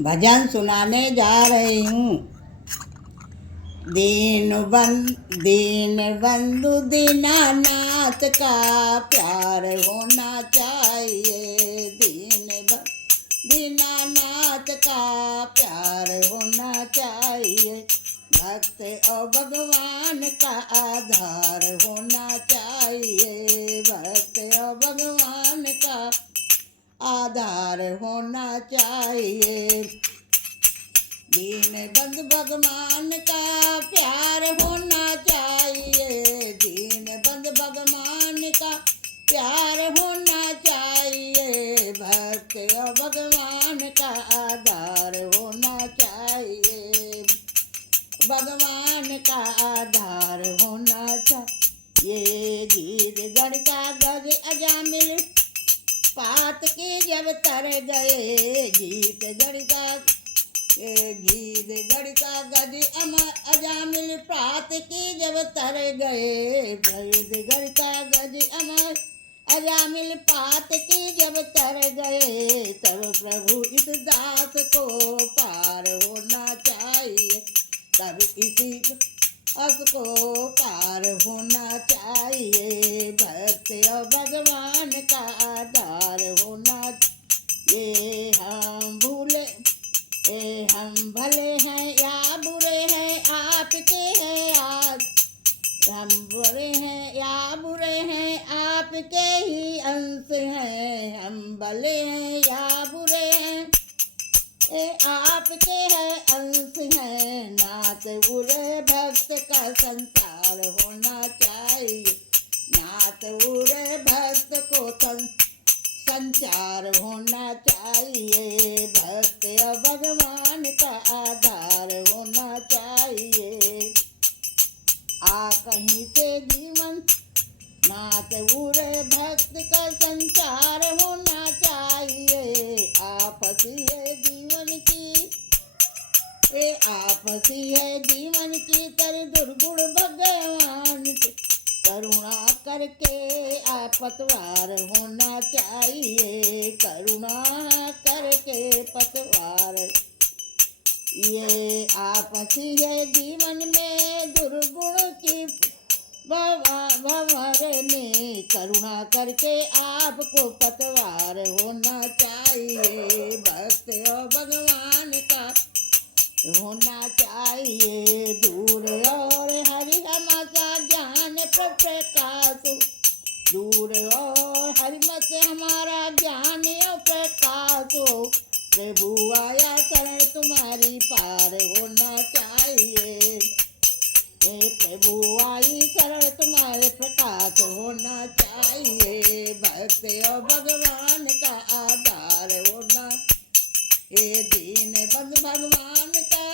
भजन सुनाने जा रही हूँ। दीन बंधु दीनानाथ का प्यार होना चाहिए। दीनानाथ का प्यार होना चाहिए। भक्त और भगवान का आधार होना चाहिए। भक्त और भगवान का आधार होना चाहिए। दीन बंधु भगवान का प्यार होना चाहिए। दीन बंधु भगवान का प्यार होना चाहिए। भक्त और भगवान का आधार होना चाहिए। भगवान का आधार होना चाहिए। गीत गढ़ का गज अजामिल पात के जब तर गए। गीत गढ़ का गज अजामिल प्रात के जब तर गए। गढ़ का गज अजामिल पात के जब तर गए। तब प्रभु इस दास को पार होना चाहिए। तब इसी दास को पार होना चाहिए। भक्त और भगवान का आधार होना ये हम भले हैं या बुरे हैं आपके हैं आज। हम बुरे हैं या बुरे हैं आपके ही अंश हैं। हम भले हैं या बुरे हैं आपके हैं अंश हैं। नाथ बुरे भक्त का संसार होना चाहिए। नाथ बुरे भक्त को संचार होना चाहिए। भक्त और भगवान का आधार होना चाहिए। कहीं से जीवन नाथ बुरे भक्त का संचार होना चाहिए। आपसी है जीवन की तर दुर्गुण भगवान से करुणा करके पतवार होना चाहिए। करुणा करके पतवार ये आपसी है जीवन में दुर्गुण की भंवर में करुणा करके आपको पतवार होना चाहिए। भक्त और भगवान का होना चाहिए। दूर और हरि हमारा ज्ञान प्रकाश। दूर और हरिमत हमारा ज्ञान प्रकाश हो। प्रभु आया शरण तुम्हारी पार होना चाहिए। प्रभु आई शरण तुम्हारे प्रकाश होना चाहिए। भक्त और भगवान का आधार होना दीन बंधु भगवान का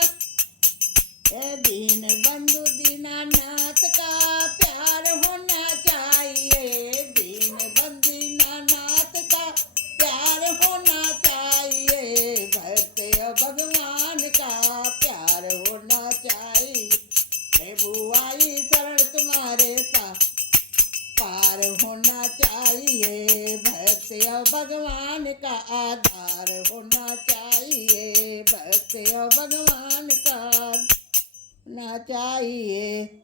दीन बंधु दीनानाथ का प्यार होना चाहिए। दीन बंधु दीनानाथ का प्यार होना चाहिए। भक्त भगवान का प्यार होना चाहिए। प्रभु आई शरण तुम्हारे पार होना चाहिए। भक्त भगवान का आधार होना चाहिए। भक्त भगवान का होना चाहिए।